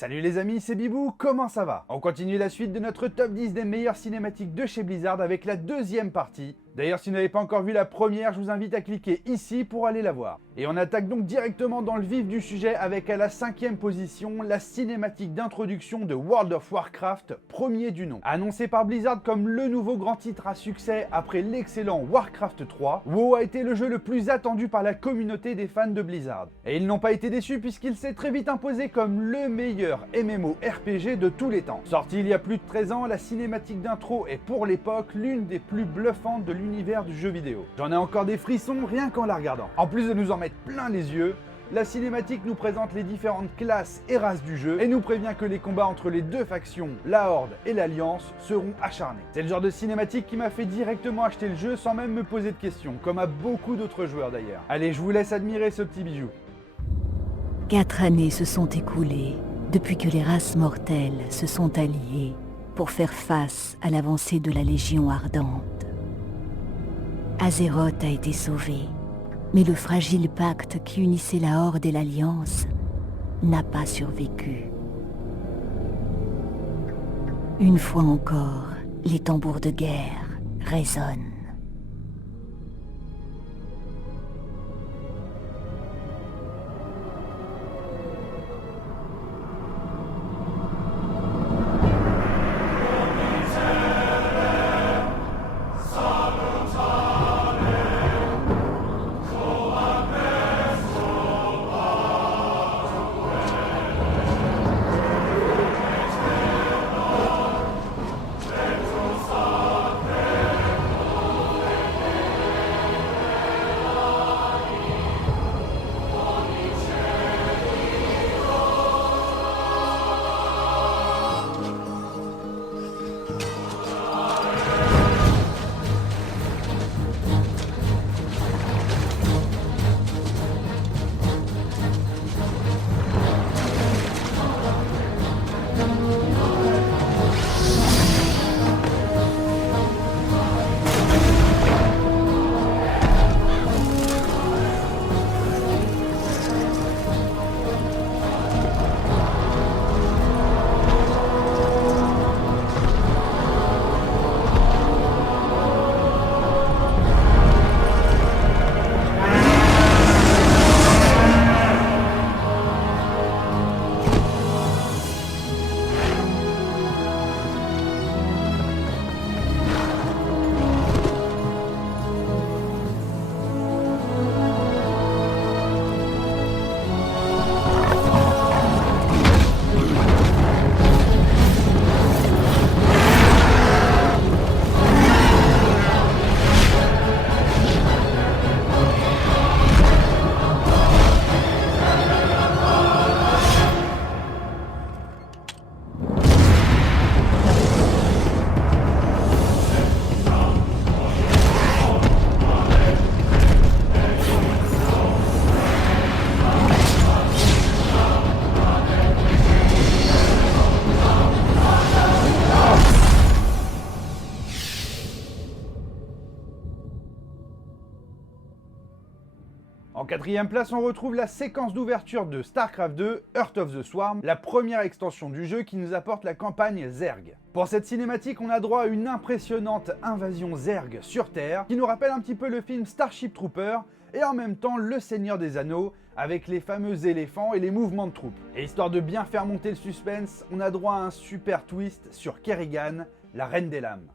Salut les amis, c'est Bibou, comment ça va? On continue la suite de notre top 10 des meilleures cinématiques de chez Blizzard avec la deuxième partie. D'ailleurs, si vous n'avez pas encore vu la première, je vous invite à cliquer ici pour aller la voir. Et on attaque donc directement dans le vif du sujet avec à la 5e position la cinématique d'introduction de World of Warcraft, premier du nom. Annoncé par Blizzard comme le nouveau grand titre à succès après l'excellent Warcraft 3, WoW a été le jeu le plus attendu par la communauté des fans de Blizzard. Et ils n'ont pas été déçus puisqu'il s'est très vite imposé comme le meilleur MMORPG de tous les temps. Sorti il y a plus de 13 ans, la cinématique d'intro est pour l'époque l'une des plus bluffantes de l'univers du jeu vidéo. J'en ai encore des frissons rien qu'en la regardant. En plus de nous en mettre plein les yeux, la cinématique nous présente les différentes classes et races du jeu et nous prévient que les combats entre les deux factions, la Horde et l'Alliance, seront acharnés. C'est le genre de cinématique qui m'a fait directement acheter le jeu sans même me poser de questions, comme à beaucoup d'autres joueurs d'ailleurs. Allez, je vous laisse admirer ce petit bijou. 4 années se sont écoulées depuis que les races mortelles se sont alliées pour faire face à l'avancée de la Légion Ardente. Azeroth a été sauvé, mais le fragile pacte qui unissait la Horde et l'Alliance n'a pas survécu. Une fois encore, les tambours de guerre résonnent. En 4e place, on retrouve la séquence d'ouverture de StarCraft 2, Heart of the Swarm, la première extension du jeu qui nous apporte la campagne Zerg. Pour cette cinématique, on a droit à une impressionnante invasion Zerg sur Terre, qui nous rappelle un petit peu le film Starship Troopers, et en même temps Le Seigneur des Anneaux, avec les fameux éléphants et les mouvements de troupes. Et histoire de bien faire monter le suspense, on a droit à un super twist sur Kerrigan, la Reine des Lames.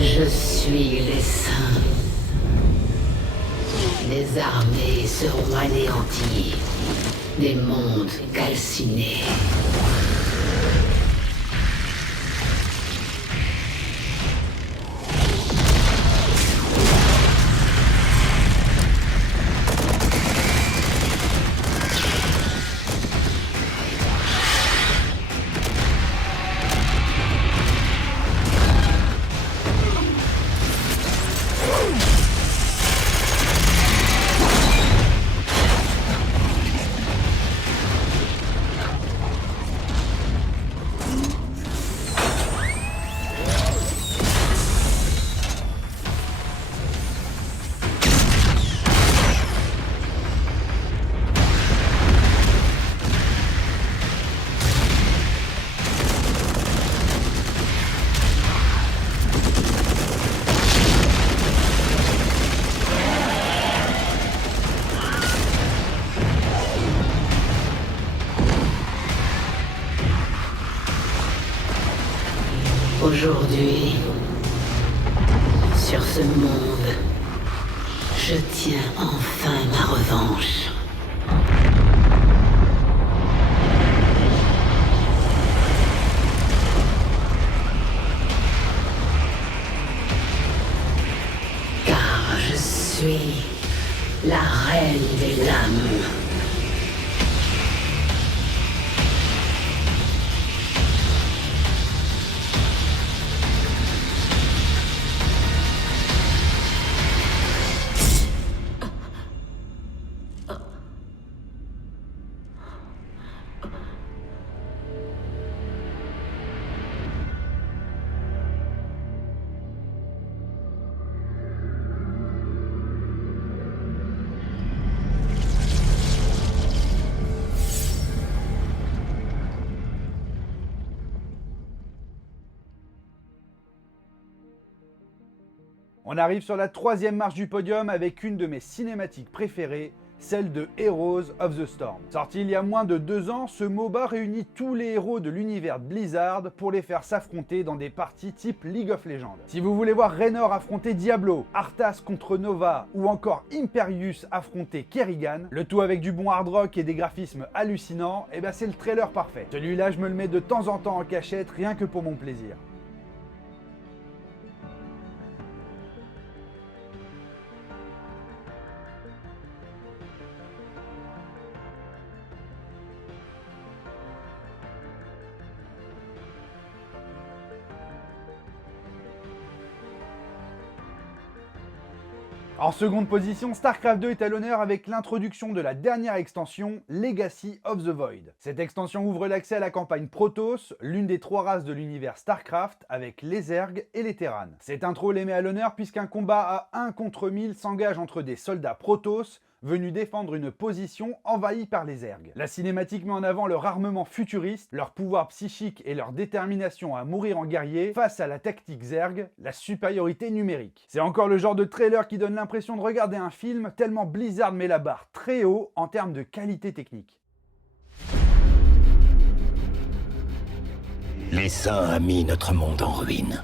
Je suis les saints. Les armées seront anéanties, des mondes calcinés. Aujourd'hui, sur ce monde, je tiens enfin ma revanche. Car je suis la reine des lames. On arrive sur la troisième marche du podium avec une de mes cinématiques préférées, celle de Heroes of the Storm. Sorti il y a moins de 2 ans, ce MOBA réunit tous les héros de l'univers Blizzard pour les faire s'affronter dans des parties type League of Legends. Si vous voulez voir Raynor affronter Diablo, Arthas contre Nova ou encore Imperius affronter Kerrigan, le tout avec du bon hard rock et des graphismes hallucinants, et ben c'est le trailer parfait. Celui-là je me le mets de temps en temps en cachette rien que pour mon plaisir. En seconde position, StarCraft 2 est à l'honneur avec l'introduction de la dernière extension, Legacy of the Void. Cette extension ouvre l'accès à la campagne Protoss, l'une des 3 races de l'univers StarCraft, avec les Zerg et les Terrans. Cette intro les met à l'honneur puisqu'un combat à 1 contre 1000 s'engage entre des soldats Protoss, venus défendre une position envahie par les Zerg. La cinématique met en avant leur armement futuriste, leur pouvoir psychique et leur détermination à mourir en guerrier face à la tactique Zerg, la supériorité numérique. C'est encore le genre de trailer qui donne l'impression de regarder un film tellement Blizzard met la barre très haut en termes de qualité technique. L'Essaim a mis notre monde en ruine.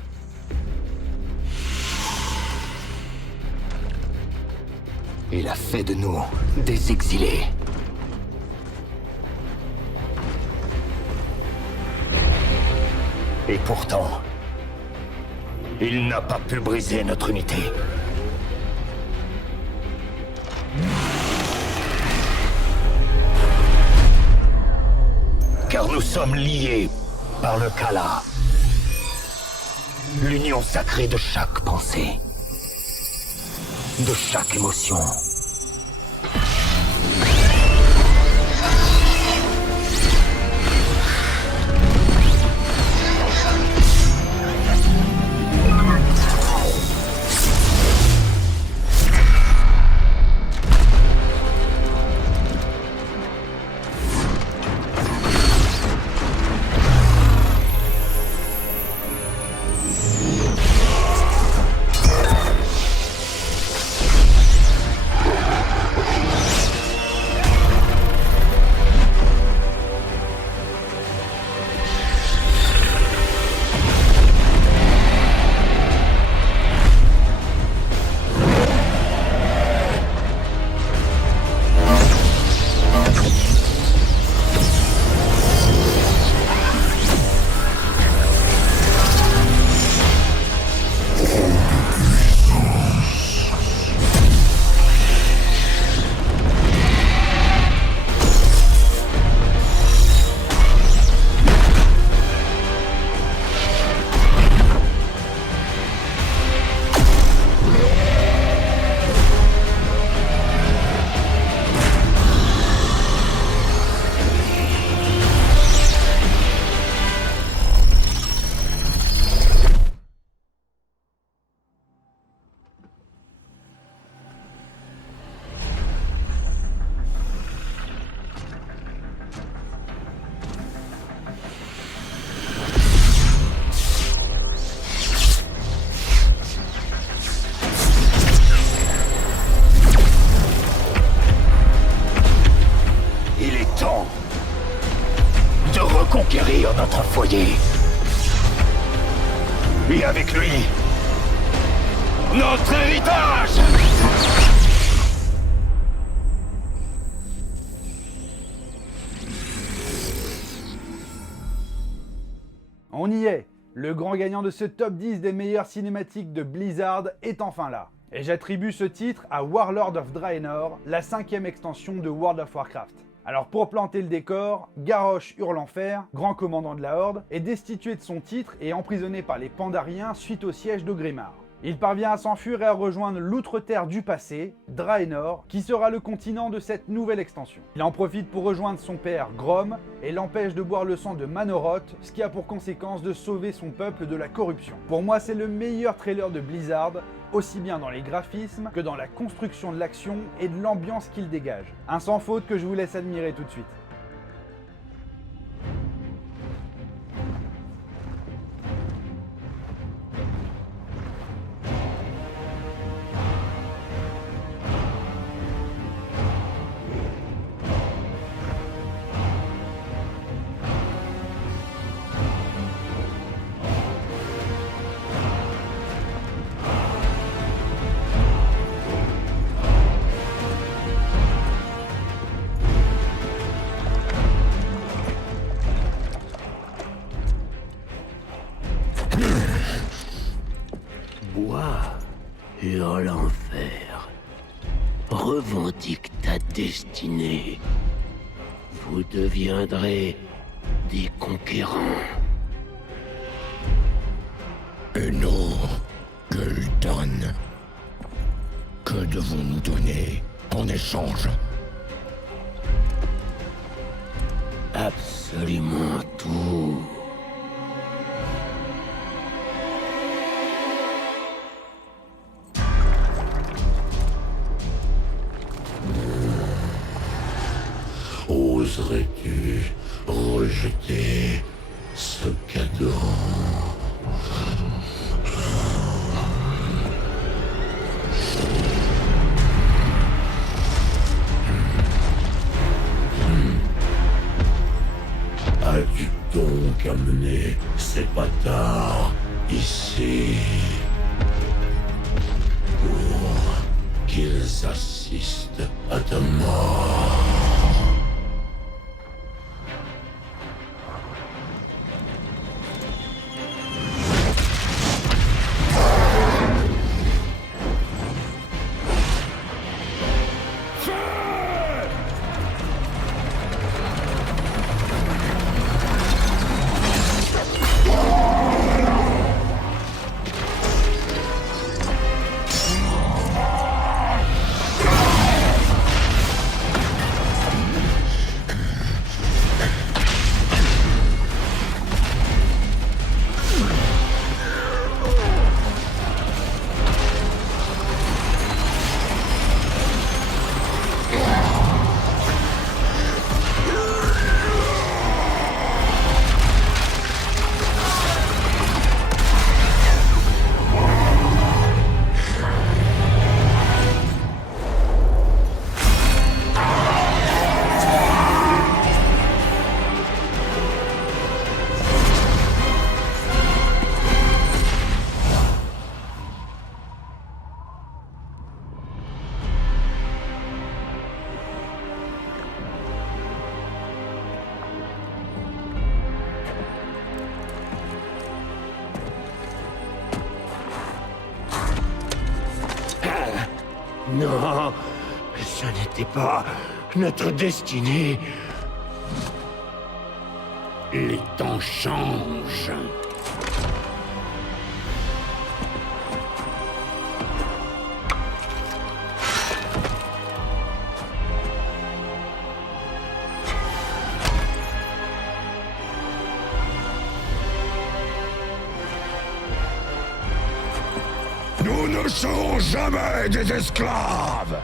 Il a fait de nous des exilés. Et pourtant, il n'a pas pu briser notre unité. Car nous sommes liés par le Khala. L'union sacrée de chaque pensée. De chaque émotion. Conquérir notre foyer. Et avec lui, notre héritage! On y est! Le grand gagnant de ce top 10 des meilleures cinématiques de Blizzard est enfin là. Et j'attribue ce titre à Warlord of Draenor, la 5e extension de World of Warcraft. Alors pour planter le décor, Garrosh Hurlenfer, grand commandant de la Horde, est destitué de son titre et emprisonné par les Pandariens suite au siège d'Orgrimmar. Il parvient à s'enfuir et à rejoindre l'outre-terre du passé, Draenor, qui sera le continent de cette nouvelle extension. Il en profite pour rejoindre son père Grom et l'empêche de boire le sang de Manoroth, ce qui a pour conséquence de sauver son peuple de la corruption. Pour moi, c'est le meilleur trailer de Blizzard, aussi bien dans les graphismes que dans la construction de l'action et de l'ambiance qu'il dégage. Un sans faute que je vous laisse admirer tout de suite. Hurlenfer, revendique ta destinée. Vous deviendrez des conquérants. Et nous, Gul'dan, que devons-nous donner en échange? Absolument tout. Oserais-tu rejeter ce cadeau? As-tu donc amené ces bâtards ici pour qu'ils assistent à ta mort? Non, ce n'était pas notre destinée. Les temps changent. Nous ne serons jamais des esclaves!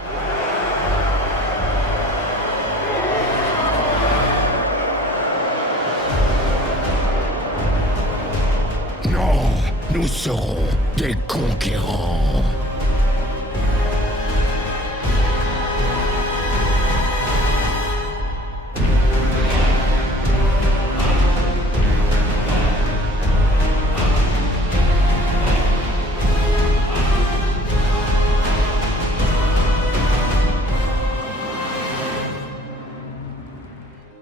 Non, nous serons des conquérants!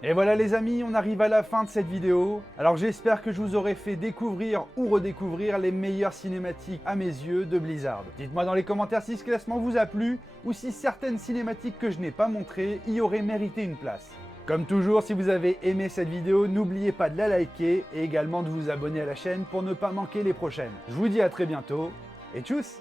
Et voilà les amis, on arrive à la fin de cette vidéo. Alors j'espère que je vous aurai fait découvrir ou redécouvrir les meilleures cinématiques à mes yeux de Blizzard. Dites-moi dans les commentaires si ce classement vous a plu ou si certaines cinématiques que je n'ai pas montrées y auraient mérité une place. Comme toujours, si vous avez aimé cette vidéo, n'oubliez pas de la liker et également de vous abonner à la chaîne pour ne pas manquer les prochaines. Je vous dis à très bientôt et tchuss!